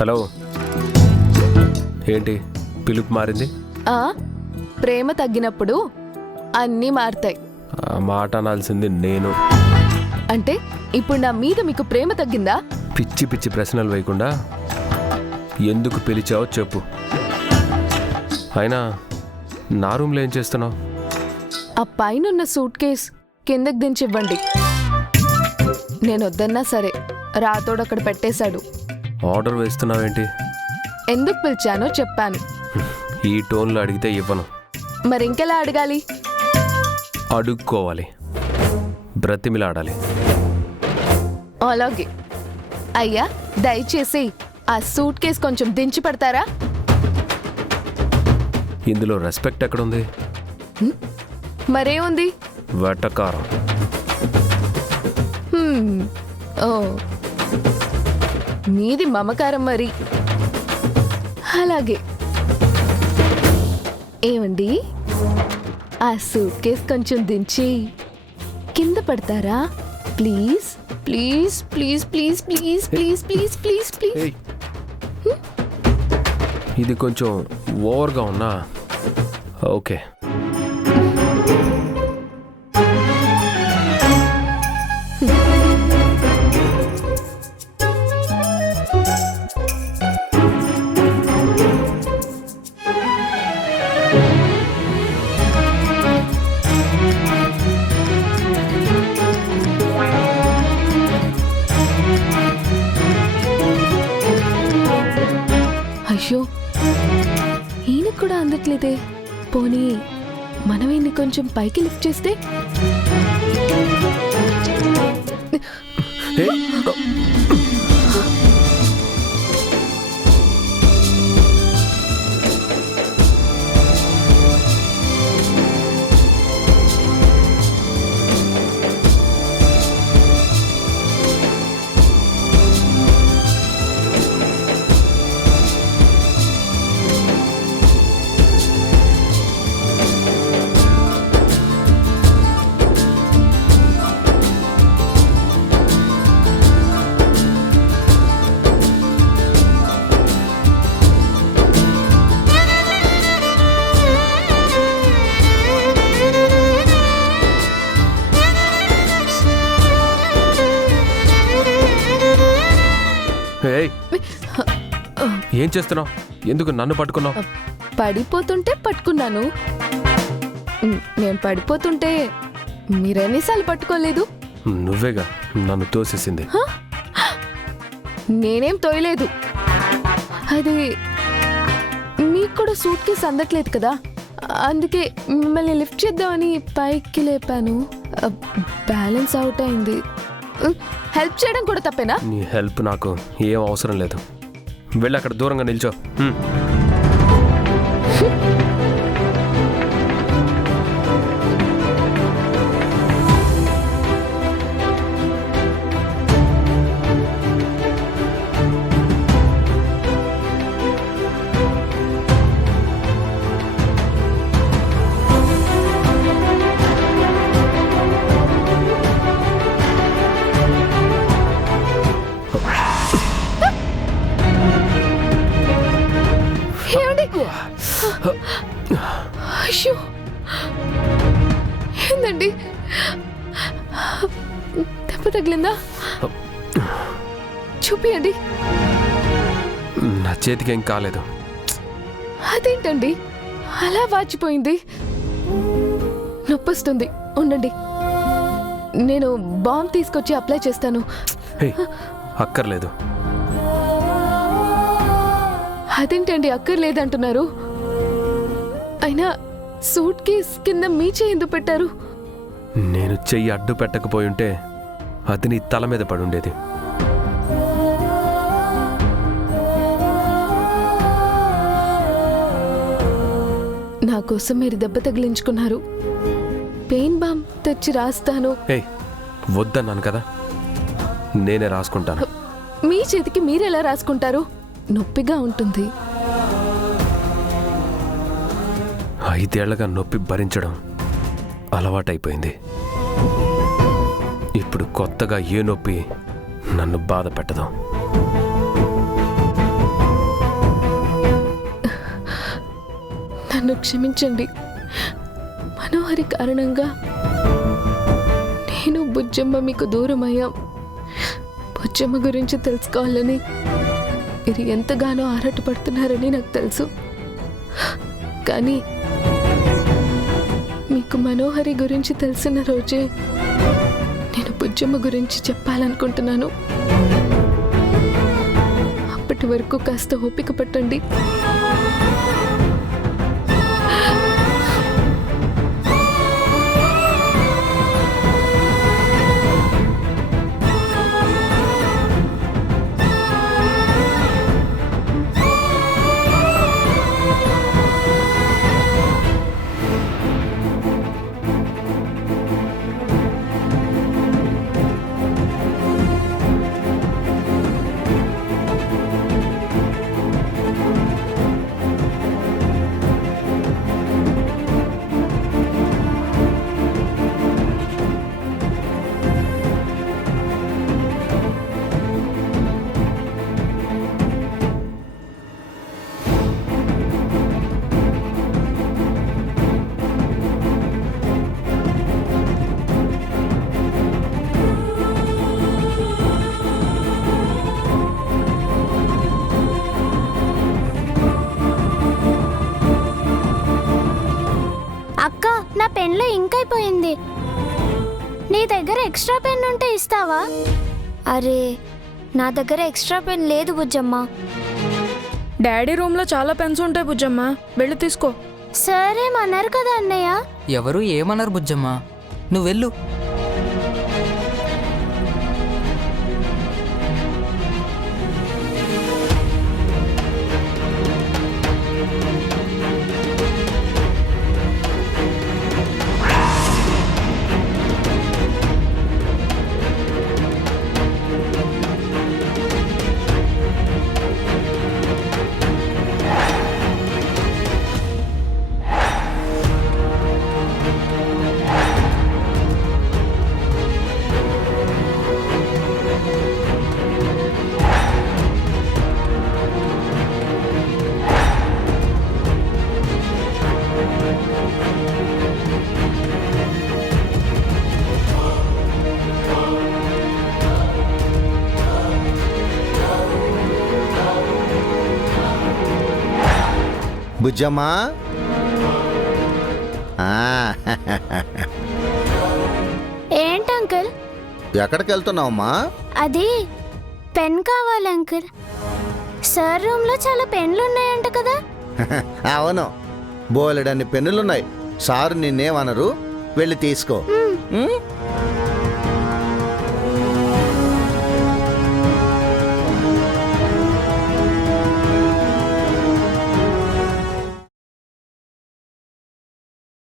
Hello, ఏంటి పిలుపు మారింది? ప్రేమ తగ్గినప్పుడు అన్నీ మారుతాయి. ఆ మాట అనాల్సింది నేను. అంటే ఇప్పుడు నా మీద మీకు ప్రేమ తగ్గిందా? పిచ్చి పిచ్చి ప్రశ్నలు వేయకుండా ఎందుకు పిలిచావో చెప్పు. అయినా నా రూమ్లో ఏం చేస్తున్నావు? ఆ పైనున్న సూట్ కేస్ కిందకి దించి ఇవ్వండి. నేను వద్దన్నా సరే రాతోడు అక్కడ పెట్టేశాడు. ఆర్డర్ వేస్తున్నావేంటి? ఎందుకు పిలిచానో చెప్పాను. ఈ టోన్లో అడిగితే ఇవ్వను. మరి ఇంకెలా అడగాలి? అడుక్కోవాలి, బ్రతిమిలాడాలి. అలాగే. అయ్యా, దయచేసి ఆ సూట్ కేస్ కొంచెం దించి పెడతారా? ఇందులో రెస్పెక్ట్ ఎక్కడుంది? మరేముంది? వెటకారం. ఓ, మీది మమకారం మరి. అలాగే. ఏమండి, ఆ సూట్ కేస్ కొంచెం దించి కింద పడతారా? Please please please please please please please please please. ఇది కొంచెం ఓవర్గా ఉన్నా ఓకే. అయ్యో, ఈయనకు కూడా అందట్లేదే. పోనీ మనం ఈయన్ని కొంచెం పైకి లిఫ్ట్ చేస్తే? ఏం చేస్తున్నావు? ఎందుకు నన్ను పట్టుకున్నావు? పడిపోతుంటే పట్టుకున్నాను. నేను పడిపోతుంటే మీరెన్నిసార్లు పట్టుకోలేదు? నువ్వేగా నన్ను తోసేసింది. నేనేం తోయలేదు. అది మీకు కూడా సూట్ కేసు అందట్లేదు కదా, అందుకే మిమ్మల్ని లిఫ్ట్ చేద్దామని పైకి లేపాను. బ్యాలెన్స్ అవుట్ అయింది. హెల్ప్ చేయడం కూడా తప్పేనా? నీ హెల్ప్ నాకు ఏం అవసరం లేదు. వెళ్ళి అక్కడ దూరంగా నిల్చో. అయ్యో, ఏందండి, దెబ్బ తగిలిందా? చూపియండి. నా చేతికి ఏం కాలేదు. అదేంటండి అలా వాచిపోయింది? నొప్పొస్తుంది, ఉండండి, నేను బాంబ్ తీసుకొచ్చి అప్లై చేస్తాను. అక్కర్లేదు. అదేంటండి అక్కర్లేదంటున్నారు? అయినా సూట్ కేస్ కింద మీ చెయ్యి ఎందుకు పెట్టారు? నేను చెయ్యి అడ్డు పెట్టకపోయుంటే అది నీ తల మీద పడుండేది. నా కోసం మీరు దెబ్బ తగిలించుకున్నారు. పెయిన్ బాంబ్ తెచ్చి రాస్తాను. వద్దన్నాను కదా, నేనే రాసుకుంటాను. మీ చేతికి మీరెలా రాసుకుంటారు? నొప్పిగా ఉంటుంది. 5 ఏళ్లగా నొప్పి భరించడం అలవాటైపోయింది. ఇప్పుడు కొత్తగా ఏ నొప్పి నన్ను బాధ పెట్టదు. నన్ను క్షమించండి. మనోహరి కారణంగా నేను బుజ్జమ్మ మీకు దూరం అయ్యాం. బుజ్జమ్మ గురించి తెలుసుకోవాలని మీరు ఎంతగానో ఆరాటపడుతున్నారని నాకు తెలుసు. కానీ మీకు మనోహరి గురించి తెలిసిన రోజే నేను బుజ్జమ్మ గురించి చెప్పాలనుకుంటున్నాను. అప్పటి వరకు కాస్త ఓపిక పట్టండి. అక్క, నా పెన్లో ఇంక్ అయిపోయింది. నీ దగ్గర ఎక్స్ట్రా పెన్ ఉంటే ఇస్తావా? అరే, నా దగ్గర ఎక్స్ట్రా పెన్ లేదు బుజ్జమ్మ. డాడీ రూమ్లో చాలా పెన్స్ ఉంటాయి బుజ్జమ్మ, వెళ్ళి తీసుకో. సరేమన్నారు కదా అన్నయ్య. ఎవరు ఏమన్నారు బుజ్జమ్మ, నువ్వు వెళ్ళు. బుజ్జమ్మా, ఏంటి అంకుల్? ఎక్కడికి వెళ్తున్నావమ్మా? అది పెన్ కావాలి అంకుల్. సార్ రూమ్లో చాలా పెన్లు ఉన్నాయంట కదా. అవును, బోలెడన్ని పెన్నులున్నాయి. సారు నిన్నేమనరు, వెళ్ళి తీసుకో.